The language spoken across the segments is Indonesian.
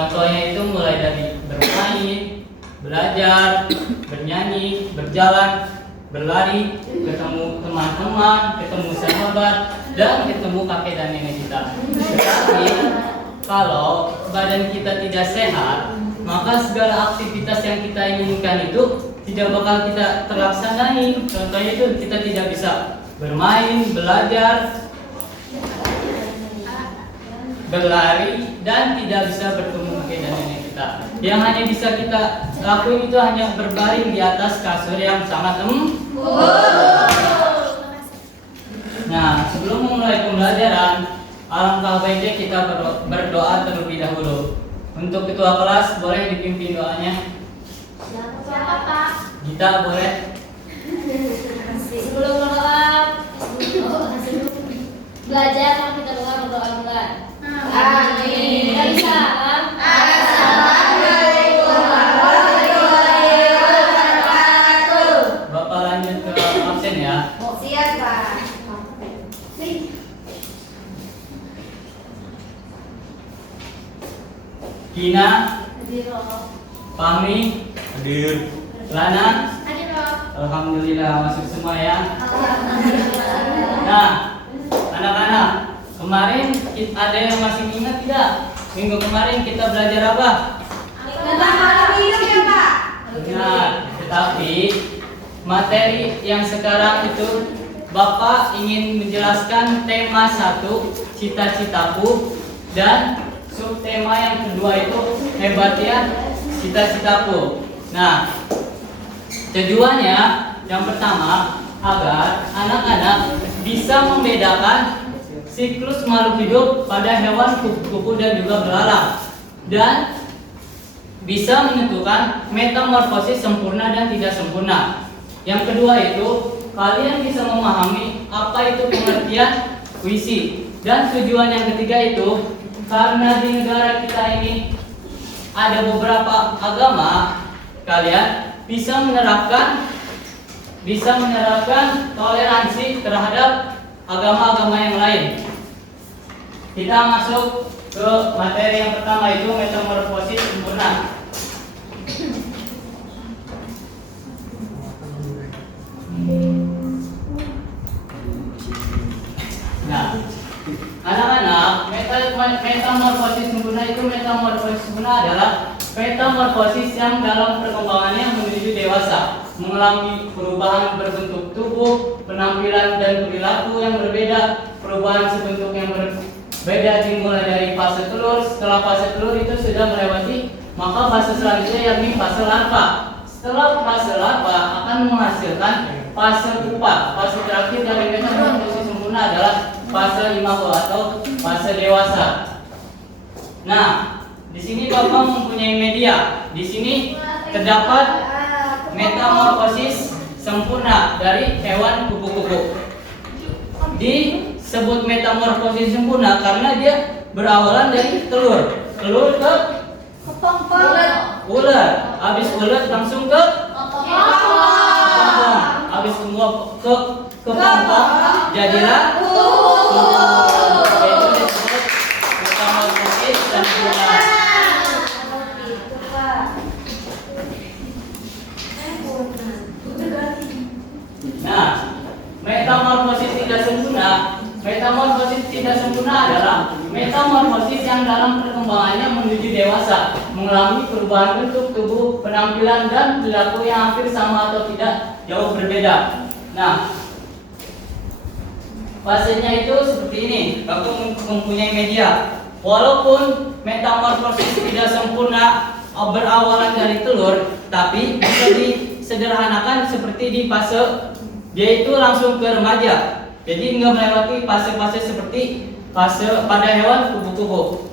Contohnya itu mulai dari bermain, belajar, bernyanyi, berjalan, berlari, ketemu teman-teman, ketemu sahabat, dan ketemu kakek dan nenek kita. Tetapi kalau badan kita tidak sehat, maka segala aktivitas yang kita inginkan itu tidak bakal kita terlaksanai. Contohnya itu kita tidak bisa bermain, belajar, berlari, dan tidak bisa bertemu kakek dan nenek kita. Yang hanya bisa kita lakuin itu hanya berbaring di atas kasur yang sangat empuk. Nah, sebelum memulai pembelajaran, alangkah baiknya kita berdoa terlebih dahulu. Untuk ketua kelas boleh dipimpin doanya. Siapa Pak? Gita boleh. Sebelum belajar mau kita berdoa dulu. Amin. Assalamualaikum warahmatullahi wabarakatuh. Bapak lanjut ke absen ya. Siap Pak. Kina, Hadir. Fahmi, hadir. Lana, Hadir. alhamdulillah masuk semua ya. Alhamdulillah. Nah, anak-anak, kemarin ada yang masih ingat tidak? Minggu kemarin kita belajar apa? Tentang malam hidup ya Pak. Benar, tetapi materi yang sekarang itu Bapak ingin menjelaskan tema 1, cita-citaku, dan subtema yang kedua itu hebatnya cita-citaku. Nah, tujuannya yang pertama agar anak-anak bisa membedakan siklus makhluk hidup pada hewan, kupu-kupu, dan juga belalang, dan bisa menentukan metamorfosis sempurna dan tidak sempurna. Yang kedua itu kalian bisa memahami apa itu pengertian puisi. Dan tujuan yang ketiga itu karena di negara kita ini ada beberapa agama, kalian bisa menerapkan toleransi terhadap agama-agama yang lain. Kita masuk ke materi yang pertama itu metamorfosis sempurna. Nah, anak-anak, metamorfosis sempurna adalah metamorfosis yang dalam perkembangannya menuju dewasa, mengalami perubahan berbentuk tubuh, penampilan dan perilaku yang berbeda. Perubahan sebentuk yang berbeda dimulai dari fase telur. Setelah fase telur itu sudah melewati, maka fase selanjutnya yakni fase larva. Setelah fase larva akan menghasilkan fase pupa. Fase terakhir dari metamorfosis sempurna adalah fase imago atau fase dewasa. Nah, di sini Bapak mempunyai media. Di sini terdapat metamorfosis sempurna dari hewan kupu-kupu. Disebut metamorfosis sempurna karena dia berawalan dari telur. Telur ke ular. Habis ular langsung ke kepompong. Habis semua ke kepompong jadilah yaitu disebut metamorfosis sempurna. Nah, metamorfosis tidak sempurna adalah metamorfosis yang dalam perkembangannya menuju dewasa, mengalami perubahan bentuk tubuh, penampilan, dan perilaku yang hampir sama atau tidak jauh berbeda. Nah, fasenya itu seperti ini. Aku mempunyai media. Walaupun metamorfosis tidak sempurna berawalan dari telur, tapi bisa disederhanakan seperti di fase dia itu langsung ke remaja. Jadi nggak melewati fase-fase seperti fase pada hewan kupu-kupu.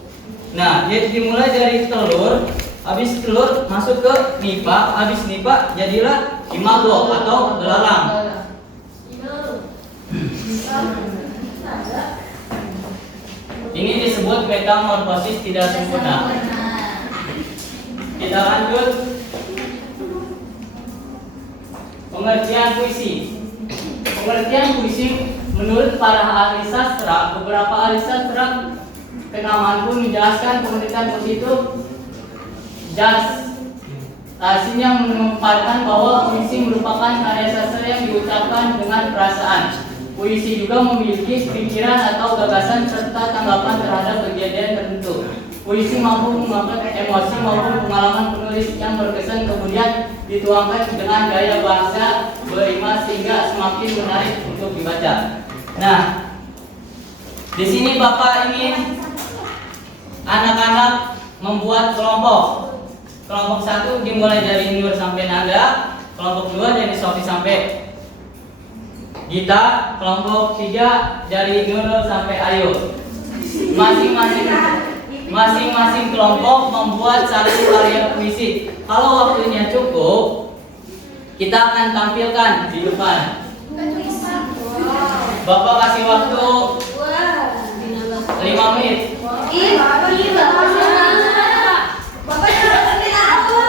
Nah, dia dimulai dari telur, habis telur masuk ke nipa, habis nipa jadilah imago atau belalang. Ini disebut metamorfosis tidak sempurna. Kita lanjut. Pengertian puisi. Pengertian puisi menurut para ahli sastra, beberapa ahli sastra kenamaan pun menjelaskan pengertian puisi itu Aslinya menempatkan bahwa puisi merupakan karya sastra yang diucapkan dengan perasaan. Puisi juga memiliki pikiran atau gagasan serta tanggapan terhadap kejadian tertentu. Puisi mampu mengangkat emosi maupun pengalaman penulis yang berkesan kemudian dituangkan dengan gaya bahasa berima sehingga semakin menarik untuk dibaca. Nah, di sini Bapak ingin anak-anak membuat kelompok. Kelompok 1 dimulai dari Nur sampai Nanda, kelompok 2 dari Sofi sampai Gita, kelompok 3 dari Nurul sampai Ayu. Masing-masing kelompok membuat satu karya puisi. Kalau waktunya cukup, kita akan tampilkan di depan. Bapak kasih waktu 5 menit. Bapak jangan berhenti aku.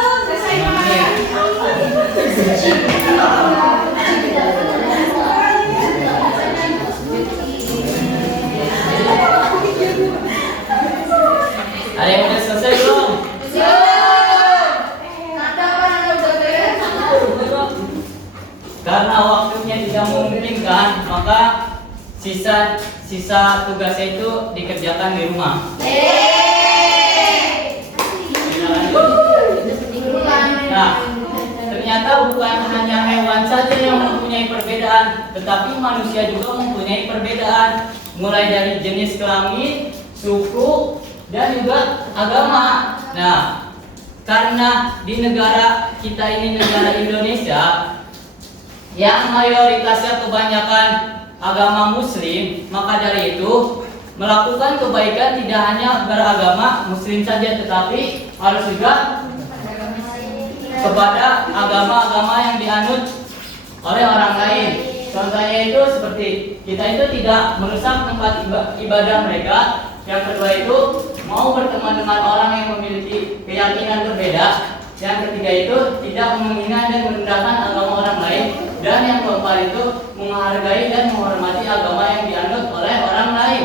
Ada yang udah selesai belum? Karena waktunya tidak memungkinkan, maka sisa tugasnya itu dikerjakan di rumah. Nah, ternyata bukan hanya hewan saja yang mempunyai perbedaan, tetapi manusia juga mempunyai perbedaan, mulai dari jenis kelamin, suku, dan juga agama. Nah, karena di negara kita ini negara Indonesia yang mayoritasnya kebanyakan agama Muslim, maka dari itu melakukan kebaikan tidak hanya beragama Muslim saja, tetapi harus juga kepada agama-agama yang dianut oleh orang lain. Contohnya itu seperti kita itu tidak merusak tempat ibadah mereka. Yang kedua itu mau berteman dengan orang yang memiliki keyakinan berbeda. Yang ketiga itu tidak menghina dan merendahkan agama orang lain. Dan yang keempat itu menghargai dan menghormati agama yang dianut oleh orang lain.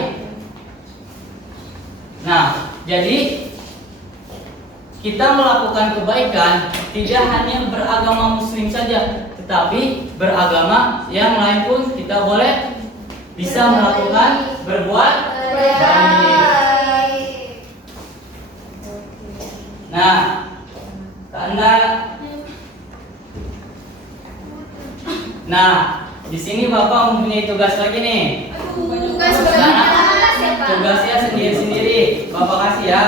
Nah, jadi kita melakukan kebaikan tidak hanya beragama Muslim saja, tetapi beragama yang lain pun kita boleh bisa melakukan berbuat baik. Nah, di sini Bapak mempunyai tugas lagi nih. Tugasnya sendiri-sendiri. Bapak kasih ya.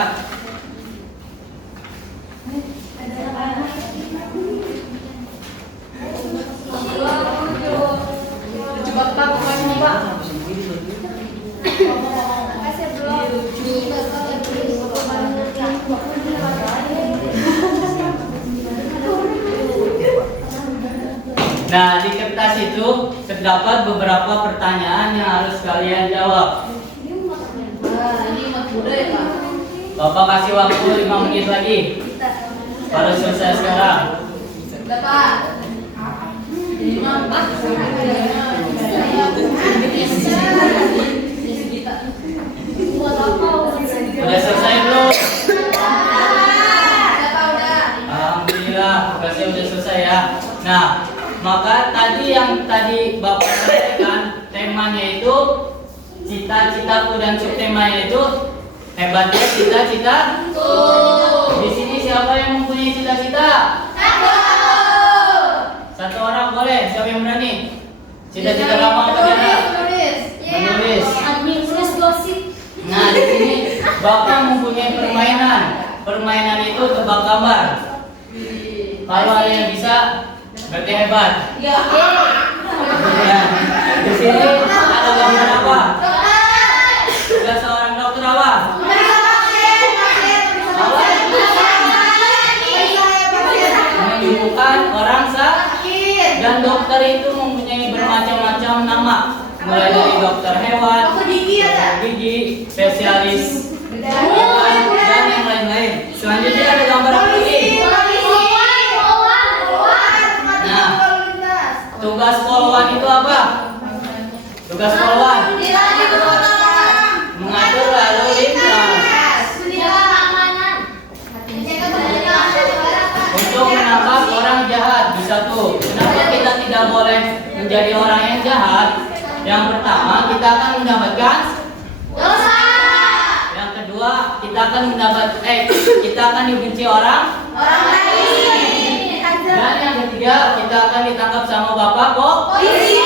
Coba Pak, bukannya Pak. Nah, di kertas itu terdapat beberapa pertanyaan yang harus kalian jawab. Ini mas muda ya Pak. Bapak kasih waktu 5 menit lagi. Harus selesai sekarang. Sudah Pak. Ini mah Pak. Udah selesai belum? Udah. Alhamdulillah, tugasnya udah selesai ya. Nah, maka tadi yang Bapak sampaikan temanya itu cita-citaku dan subtemanya itu hebatnya cita-cita. Di sini siapa yang mempunyai cita-cita? Satu orang boleh. Siapa yang berani? Cita-cita kamu apa Tiara? Menulis. Nah, di sini Bapak mempunyai permainan. Permainan itu tebak gambar. Kalau ada yang bisa, berarti hebat. Nah, di sini ada gambar apa? Tugas seorang dokter apa? Menyembuhkan orang sakit. Dan dokter itu mempunyai bermacam-macam nama, mulai dari dokter hewan, dokter gigi, spesialis hewan, dan yang lain-lain. Selanjutnya ada gambar apa lagi? Nah, tugas polwan itu apa? Tugas polwan mengatur lalu lintas. bisa tuh. Kenapa kita tidak boleh menjadi orang yang jahat? Yang pertama, kita akan mendapatkan Dosa. yang kedua, kita akan dibenci orang. Lain. Dan yang ketiga, kita akan ditangkap sama Bapak kok. Polisi.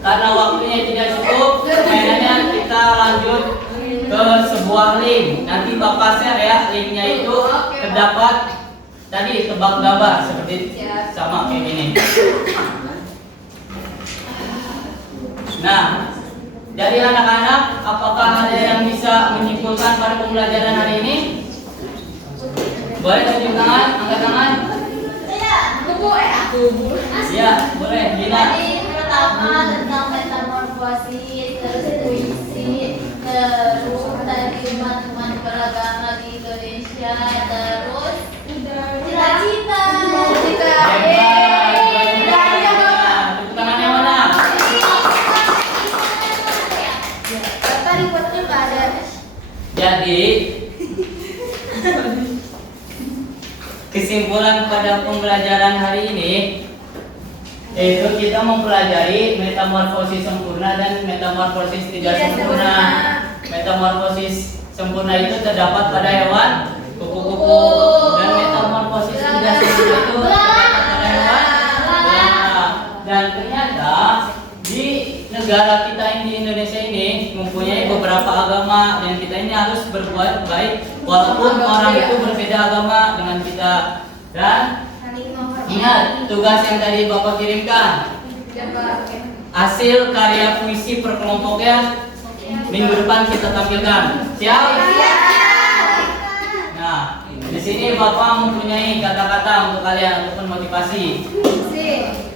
Karena waktunya tidak cukup, mainannya kita lanjut ke sebuah link. Nanti Bapak share ya, linknya itu terdapat tadi tebak gambar seperti sama kayak gini. Nah, jadi anak-anak, apakah ada yang bisa menyimpulkan pada pembelajaran hari ini? Boleh tunjuk tangan, angkat tangan. Ya, boleh. Gina. Pertama tentang metamorfosis, terus puisi, terus tadi teman-teman beragama di Indonesia, terus cita-cita. Tepuk tangan yang mana? Tadi buatnya nggak ada. Jadi kesimpulan pada pembelajaran hari ini yaitu kita mempelajari metamorfosis sempurna dan metamorfosis tidak sempurna. Metamorfosis sempurna itu terdapat pada hewan kupu-kupu dan metamorfosis tidak sempurna itu terdapat pada hewan belalang. Dan ternyata di negara kita ini, di Indonesia ini mempunyai beberapa agama dan kita ini harus berbuat baik walaupun orang itu berbeda agama dengan kita. Dan ingat tugas yang tadi Bapak kirimkan, hasil karya puisi per kelompoknya minggu depan kita tampilkan. Siap? Nah, di sini Bapak mempunyai kata-kata untuk kalian untuk memotivasi.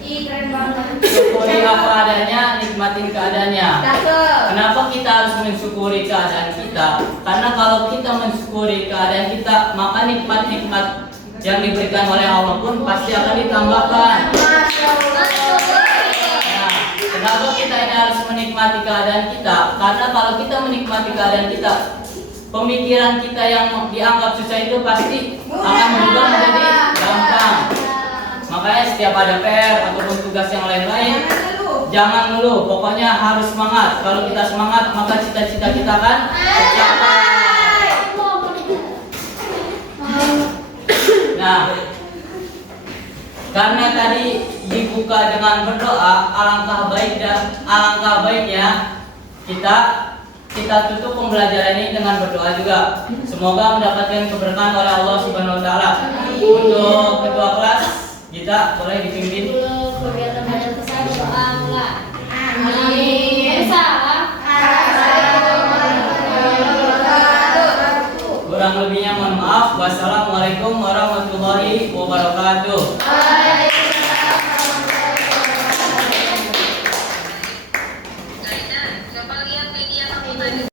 Keren banget. Syukuri apa adanya, nikmatin keadaannya. Cakep. Kenapa kita harus mensyukuri keadaan kita? Karena kalau kita mensyukuri keadaan kita, maka nikmat-nikmat yang diberikan oleh Allah pun pasti akan ditambahkan. Nah, kenapa kita ini harus menikmati keadaan kita? Karena kalau kita menikmati keadaan kita, pemikiran kita yang dianggap susah itu pasti akan berubah menjadi gampang. Makanya setiap ada PR ataupun tugas yang lain-lain, jangan ngeluh, pokoknya harus semangat. Kalau kita semangat, maka cita-cita kita akan tercapai. Nah, karena tadi dibuka dengan berdoa, alangkah baiknya kita tutup pembelajaran ini dengan berdoa juga. Semoga mendapatkan keberkahan oleh Allah Subhanahu wa taala. Untuk ketua kelas kita boleh dipimpin. Kegiatan belajar besar doa enggak? Amin. Kurang lebihnya mohon maaf. Wassalamualaikum warahmatullahi wabarakatuh.